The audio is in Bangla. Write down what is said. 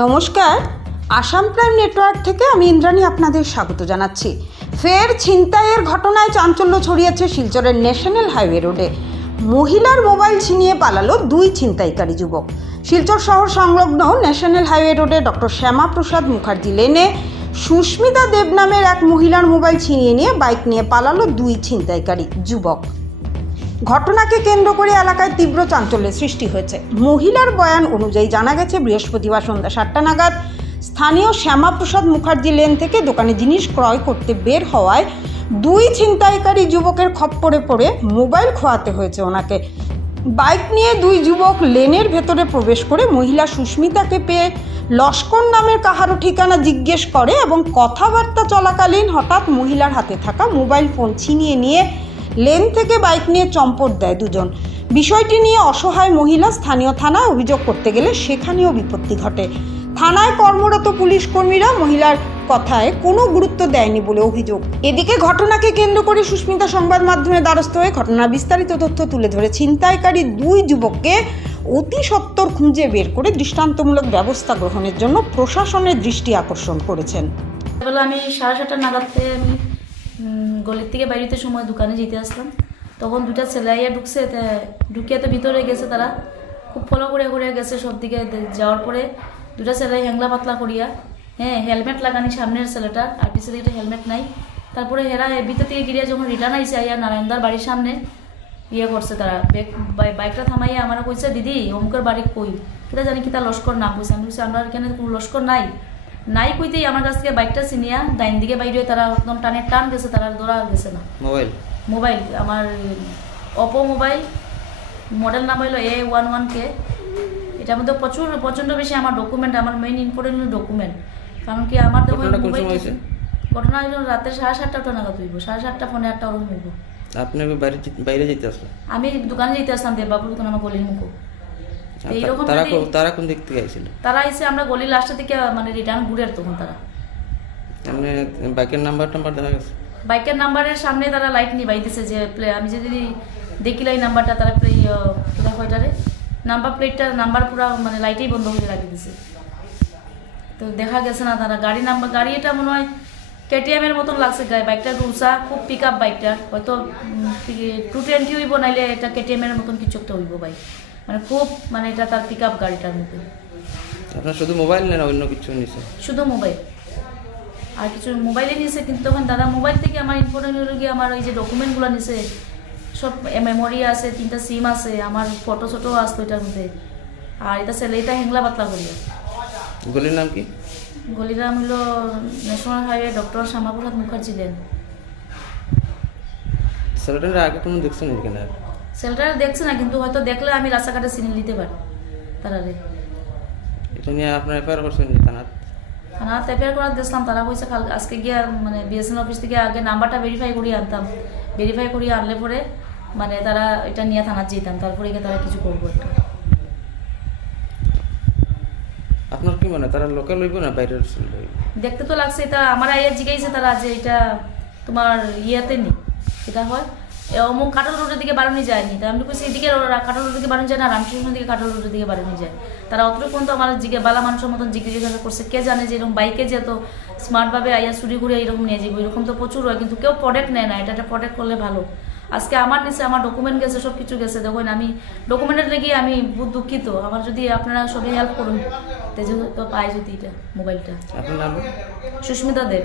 নমস্কার, আসাম প্রাইম নেটওয়ার্ক থেকে আমি ইন্দ্রাণী আপনাদের স্বাগত জানাচ্ছি। ফের ছিনতাইয়ের ঘটনায় চাঞ্চল্য ছড়িয়েছে শিলচরের ন্যাশনাল হাইওয়ে রোডে। মহিলার মোবাইল ছিনিয়ে পালালো দুই ছিনতাইকারী যুবক। শিলচর শহর সংলগ্ন ন্যাশনাল হাইওয়ে রোডে ডক্টর শ্যামাপ্রসাদ মুখার্জি লেনে সুস্মিতা দেব নামের এক মহিলার মোবাইল ছিনিয়ে নিয়ে বাইক নিয়ে পালালো দুই ছিনতাইকারী যুবক। ঘটনাকে কেন্দ্র করে এলাকায় তীব্র চাঞ্চল্যের সৃষ্টি হয়েছে। মহিলার বয়ান অনুযায়ী জানা গেছে, বৃহস্পতিবার সন্ধ্যা 7টা নাগাদ স্থানীয় শ্যামাপ্রসাদ মুখার্জি লেন থেকে দোকানে জিনিস ক্রয় করতে বের হওয়ায় দুই ছিনতাইকারী যুবকের খপ্পরে পড়ে মোবাইল খোয়াতে হয়েছে ওনাকে। বাইক নিয়ে দুই যুবক লেনের ভেতরে প্রবেশ করে মহিলা সুস্মিতাকে পেয়ে লস্কর নামের কাহারও ঠিকানা জিজ্ঞেস করে এবং কথাবার্তা চলাকালীন হঠাৎ মহিলার হাতে থাকা মোবাইল ফোন ছিনিয়ে নিয়ে লেন থেকে বাইক নিয়ে চম্পট দেয় দুজন। বিষয়টি নিয়ে অসহায় মহিলা স্থানীয় থানায় অভিযোগ করতে গেলে সেখানেও বিপত্তি ঘটে। থানায় কর্মরত পুলিশ কর্মীরা মহিলার কথায় কোনো গুরুত্ব দেয়নি বলে অভিযোগ। এদিকে ঘটনাকে কেন্দ্র করে সুস্মিতা সংবাদ মাধ্যমের দ্বারস্থ হয়ে ঘটনার বিস্তারিত তথ্য তুলে ধরে ছিনতাইকারী দুই যুবককে অতি সত্বর খুঁজে বের করে দৃষ্টান্তমূলক ব্যবস্থা গ্রহণের জন্য প্রশাসনের দৃষ্টি আকর্ষণ করেছেন। আমি 7:30 নাগাদতে আমি গলির থেকে বাইরেতে সময় দোকানে যেতে আসলাম, তখন দুটা ছেলে আইয়া ঢুকছে। ঢুকিয়ে তো ভিতরে গেছে, তারা খুব ফলো করে গেছে সব দিকে। যাওয়ার পরে দুটা ছেলে হ্যাংলা পাতলা করিয়া, হেলমেট লাগানি সামনের ছেলেটার, আর পিছনে দিকে হেলমেট নাই। তারপরে হেরা ভিতর থেকে গিয়ে যখন রিটার্ন আইসে আইয়া নারায়ণদার বাড়ির সামনে করছে, তারা বাইকটা থামাইয়া আমার কইছে, দিদি অমুকের বাড়ি কই, কিতা জানি কিতা লস্কর নাম কইছে। আমি বলছি আমরা এখানে কোনো লস্কর নাই কইতেই আমার কাছ থেকে বাইকটা চিনিয়া ডাইন দিকে বাইরে তারা একদম টান গেছে, তারা ধরা গেছে না। মোবাইল আমার অপো মোবাইল, মডেল নাম হইলো A11K। এটার মধ্যে প্রচণ্ড বেশি আমার ডকুমেন্ট, আমার মেইন ইম্পর্টেন্ট ডকুমেন্ট। কারণ কি আমার তো ঘটনা হইল রাতে 7:30টা নাগাদ হইব, 7:30 পৌনে 8টা ওরকম হইব। আপনি বাইরে যেতে আসলেন? আমি দোকানে যেতে আসলাম দেববাবুর দোকান, আমার গলির মুখো। এইরকম তারা কোন দিক থেকে আইছিল? তারা আইসে আমরা গলির লাস্টের দিকে মানে রিটার্ন ঘুরে তখন তারা মানে বাইকের নাম্বার দেখা গেছে? বাইকের নাম্বারের সামনে তারা লাইট নিয়ে বাইতেছে যে আমি যদি দেখিলাই নাম্বারটা, তারা কয়টারে নাম্বার প্লেটটা নাম্বার পুরো মানে লাইটেই বন্ধ হয়ে লাগিয়ে দিছে। তো দেখা গেছে না তারা গাড়ি এটা মনে হয় KTM এর মতন লাগছে। বাইকটা রুলসা খুব পিক আপ, বাইকটা হয়তো 220 হইব, নাইলে এটা KTM এর মতন কিছু একটা হইব বাইক, মানে খুব মানে এটা তার পিক আপ গাড়িটার মধ্যে। আপনার শুধু মোবাইল না অন্য কিছু নিছে? শুধু মোবাইল, আর কিছু মোবাইলে নিছে। কিন্তু তখন দাদা মোবাইল থেকে আমার ইম্পর্টেন্ট হলো গিয়ে আমার ওই যে ডকুমেন্টগুলো নিছে, সব মেমোরি আছে, 3টা সিম আছে, আমার ফটো আসতো এটার মধ্যে। আর এটা ছেলেটা হেংলা পাতলা করিয়া। গলির নাম কি? গলির নাম হলো national highway doctor Shyamaprasad Mukherjee lane. ছেলেটার আগে কোনো দেখছেন এখানে? ছেলেটারা দেখছে না, কিন্তু হয়তো দেখলে আমি রাস্তাঘাটে চিনে নিতে পারি তারারে। এটা নিয়ে আপনার এফআইআর করছেন থানাতে? থানাতে এফআইআর করার গেছিলাম, তারা কইছে আজকে গিয়ে মানে BSN অফিস থেকে আগে নাম্বারটা ভেরিফাই করিয়ে আনতাম। ভেরিফাই করিয়ে আনলে পরে মানে তারা এটা নিয়ে থানার যেতাম, তারপরে গিয়ে তারা কিছু করবো একটা। আপনার কি মনে হয় তারা লোকাল হইব না বাইরের? দেখতে তো লাগছে, এটা আমার আইয়া জিজ্ঞাসা তারা যে এটা তোমার ইয়েতে নেই, এটা হয় অমুক কাটল রোডের দিকে বাড়ানো যায়নি। তাই আমি বলছি এদিকে কাটল রোডের দিকে বাড়ানো যায় না, রামকৃষ্ণের দিকে কাটল রোডের দিকে বাড়ানো যায়। তারা অতটুকু পর্যন্ত আমার বালা মানুষের মতন জিজ্ঞাসা করছে। কে জানে যে এরকম বাইকে যে এত স্মার্টভাবে আইয়া চুরি করে এরকম নিয়ে যাবো, এরকম তো প্রচুর হয়, কিন্তু কেউ প্রোটেক্ট নেয় না। এটা প্রোটেক্ট করলে ভালো। আজকে আমার নিচে আমার ডকুমেন্ট গেছে, সব কিছু গেছে। দেখুন আমি ডকুমেন্টের লেগে আমি বহুত দুঃখিত। আমার যদি আপনারা সবাই হেল্প করুন তো পাই যদি এটা মোবাইলটা। আপনার নাম? সুস্মিতা দেব।